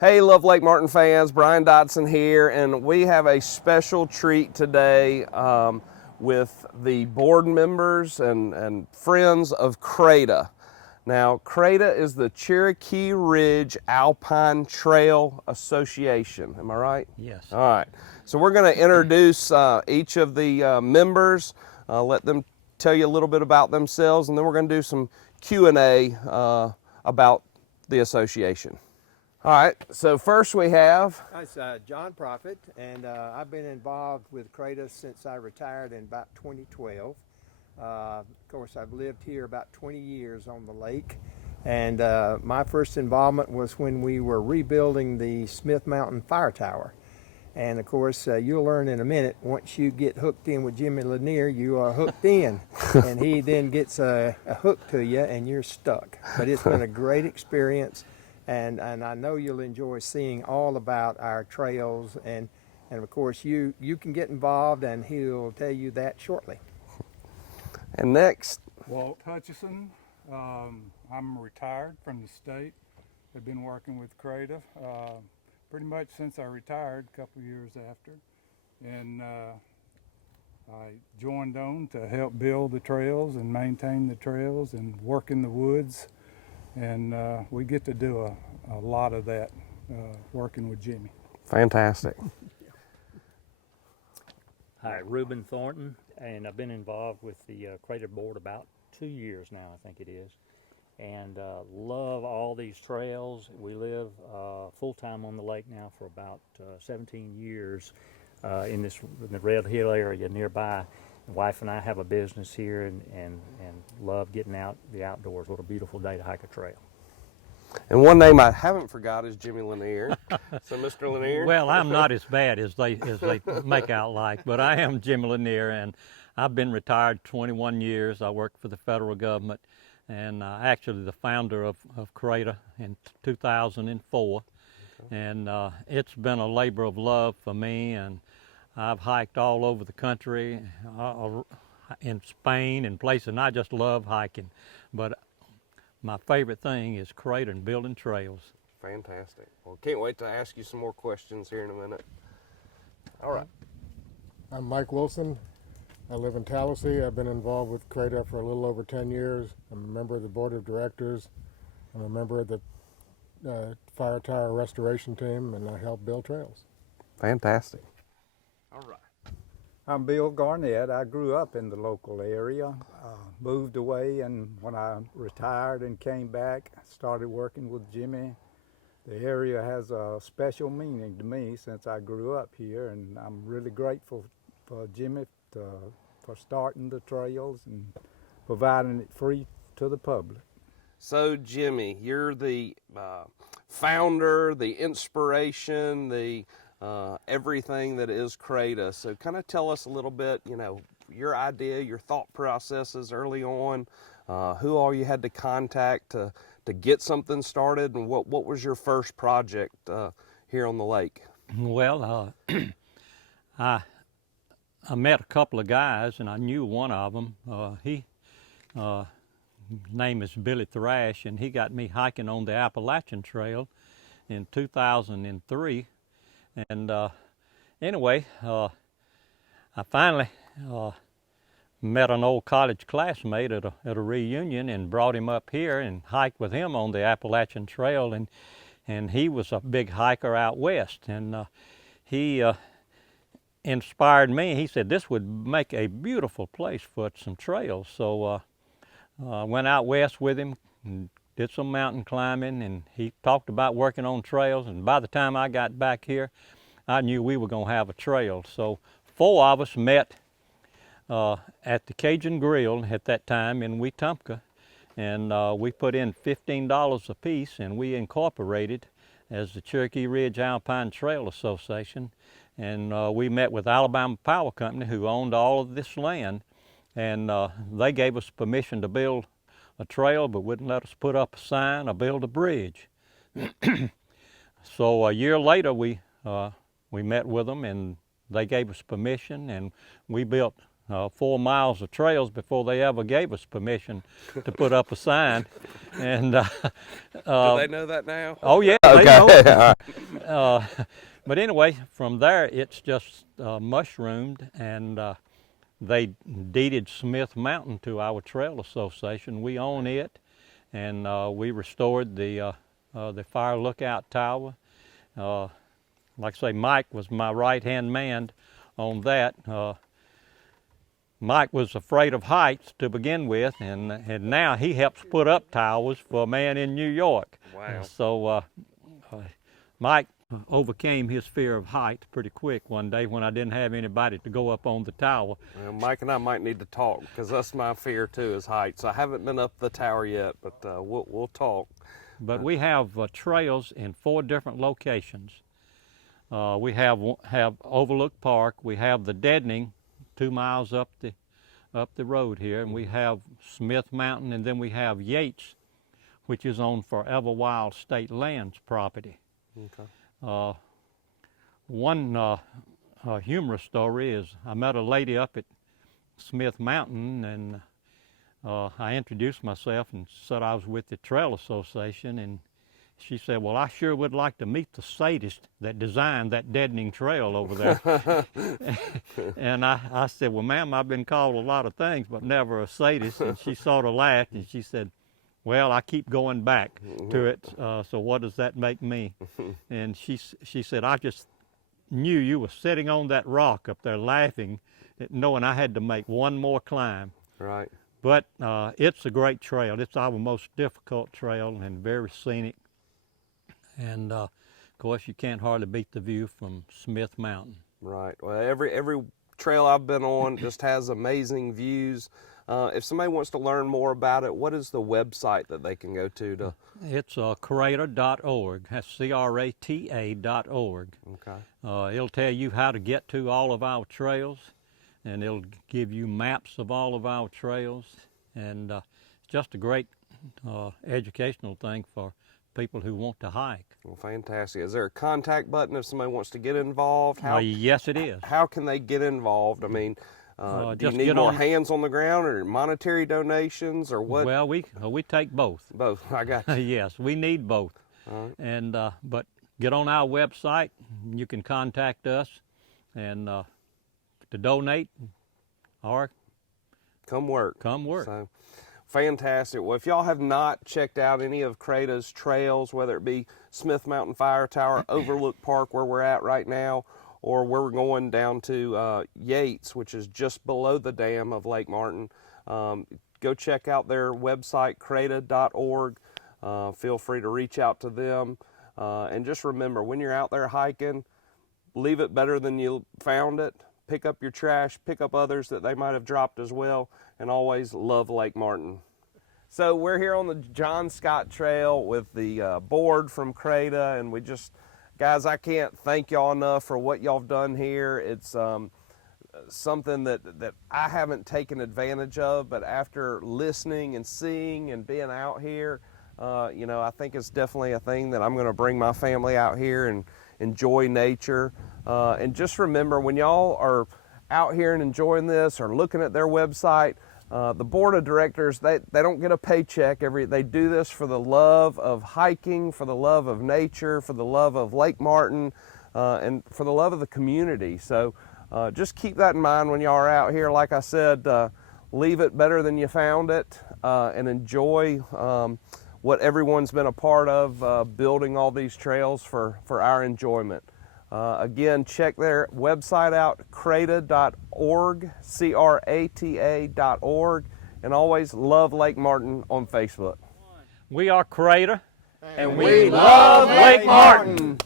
Hey, Love Lake Martin fans, Brian Dotson here, and we have a special treat today with the board members and friends of CRADA. Now, CRADA is the Cherokee Ridge Alpine Trail Association. Am I right? Yes. All right. So we're going to introduce each of the members, let them tell you a little bit about themselves, and then we're going to do some Q&A about the association. All right, so first we have... It's John Profit, and I've been involved with CRADA since I retired in about 2012. Of course, I've lived here about 20 years on the lake, and my first involvement was when we were rebuilding the Smith Mountain Fire Tower. And of course, you'll learn in a minute, once you get hooked in with Jimmy Lanier, you are hooked in. And he then gets a hook to you, and you're stuck. But it's been a great experience. And I know you'll enjoy seeing all about our trails, and of course you can get involved, and he'll tell you that shortly. And next, Walt Hutchison. I'm retired from the state. I've been working with CRADA pretty much since I retired a couple of years after, and I joined on to help build the trails and maintain the trails and work in the woods. And we get to do a lot of that working with Jimmy. fantastic. Hi, Reuben Thornton, and I've been involved with the CRADA board about 2 years now, I think it is, and love all these trails. We live full-time on the lake now for about 17 years in the Red Hill area nearby. My wife and I have a business here and love getting out the outdoors. What a beautiful day to hike a trail. And one name I haven't forgot is Jimmy Lanier. So, Mr. Lanier? Well, I'm not as bad as they make out like, but I am Jim Lanier, and I've been retired 21 years. I worked for the federal government, and actually the founder of CRADA in 2004. Okay. And it's been a labor of love for me, and I've hiked all over the country, in Spain and places, and I just love hiking. But my favorite thing is CRADA and building trails. Fantastic. Well, can't wait to ask you some more questions here in a minute. All right. I'm Mike Wilson. I live in Tallahassee. I've been involved with CRADA for a little over 10 years. I'm a member of the board of directors. I'm a member of the fire tower restoration team, and I help build trails. Fantastic. All right. I'm Bill Garnett. I grew up in the local area, moved away, and when I retired and came back, started working with Jimmy. The area has a special meaning to me since I grew up here, and I'm really grateful for Jimmy for starting the trails and providing it free to the public. So, Jimmy, you're the founder, the inspiration, the everything that is CRADA. So kind of tell us a little bit, your idea, your thought processes early on, who all you had to contact to get something started, and what was your first project here on the lake? Well, I met a couple of guys, and I knew one of them. His name is Billy Thrash, and he got me hiking on the Appalachian Trail in 2003. And anyway, I finally met an old college classmate at a reunion and brought him up here and hiked with him on the Appalachian Trail. And he was a big hiker out west, and he inspired me. He said this would make a beautiful place for some trails. So I went out west with him and did some mountain climbing, and he talked about working on trails, and by the time I got back here, I knew we were going to have a trail. So 4 of us met at the Cajun Grill at that time in Wetumpka, and we put in $15 a piece, and we incorporated as the Cherokee Ridge Alpine Trail Association. And we met with Alabama Power Company, who owned all of this land, and they gave us permission to build a trail, but wouldn't let us put up a sign or build a bridge. So a year later, we met with them, and they gave us permission, and we built 4 miles of trails before they ever gave us permission to put up a sign. And Do they know that now? oh yeah, they know it. But anyway, from there it's just mushroomed, and they deeded Smith Mountain to our trail association. We own it, and we restored the fire lookout tower. Like I say, Mike was my right-hand man on that. Mike was afraid of heights to begin with, and now he helps put up towers for a man in New York. Wow. So Mike overcame his fear of heights pretty quick one day when I didn't have anybody to go up on the tower. Well, Mike and I might need to talk, because that's my fear too, is heights. I haven't been up the tower yet, but we'll talk. But we have trails in 4 different locations. We have Overlook Park. We have the Deadening, 2 miles up the road here, and we have Smith Mountain, and then we have Yates, which is on Forever Wild State Lands property. Okay. One humorous story is I met a lady up at Smith Mountain, and I introduced myself and said I was with the Trail Association, and she said, well, I sure would like to meet the sadist that designed that deadening trail over there. And I said, well, ma'am, I've been called a lot of things, but never a sadist. And she sort of laughed, and she said, well, I keep going back to it, so what does that make me? And she said, I just knew you were sitting on that rock up there laughing, knowing I had to make one more climb. Right. But it's a great trail. It's our most difficult trail and very scenic. And of course, you can't hardly beat the view from Smith Mountain. Right. Well, every trail I've been on just has amazing views. If somebody wants to learn more about it, what is the website that they can go to? It's crata.org. That's CRATA.org. Okay. It'll tell you how to get to all of our trails, and it'll give you maps of all of our trails. And it's just a great educational thing for people who want to hike. Well, fantastic. Is there a contact button if somebody wants to get involved? Yes, it is. How can they get involved? I mean, do you just need get more on- hands on the ground, or monetary donations, or what? Well, we take both. Both. I got you. Yes, we need both. All right. And but get on our website. You can contact us, and to donate or Come work. come work. So, fantastic. Well, if y'all have not checked out any of Crata's trails, whether it be Smith Mountain Fire Tower, Overlook Park, where we're at right now, or where we're going down to Yates, which is just below the dam of Lake Martin, go check out their website, crata.org. Feel free to reach out to them. And just remember, when you're out there hiking, leave it better than you found it. Pick up your trash, pick up others that they might have dropped as well, and always love Lake Martin. So we're here on the John Scott Trail with the board from Crata, and we just, guys, I can't thank y'all enough for what y'all have done here. It's something that I haven't taken advantage of, but after listening and seeing and being out here, you know, I think it's definitely a thing that I'm going to bring my family out here and enjoy nature. And just remember, when y'all are out here and enjoying this or looking at their website, the board of directors, they don't get a paycheck. They do this for the love of hiking, for the love of nature, for the love of Lake Martin, and for the love of the community. So just keep that in mind when y'all are out here. Like I said, leave it better than you found it, and enjoy what everyone's been a part of, building all these trails for our enjoyment. Again, check their website out, crata.org, crata.org, and always love Lake Martin on Facebook. We are Crata, And we love Lake Martin!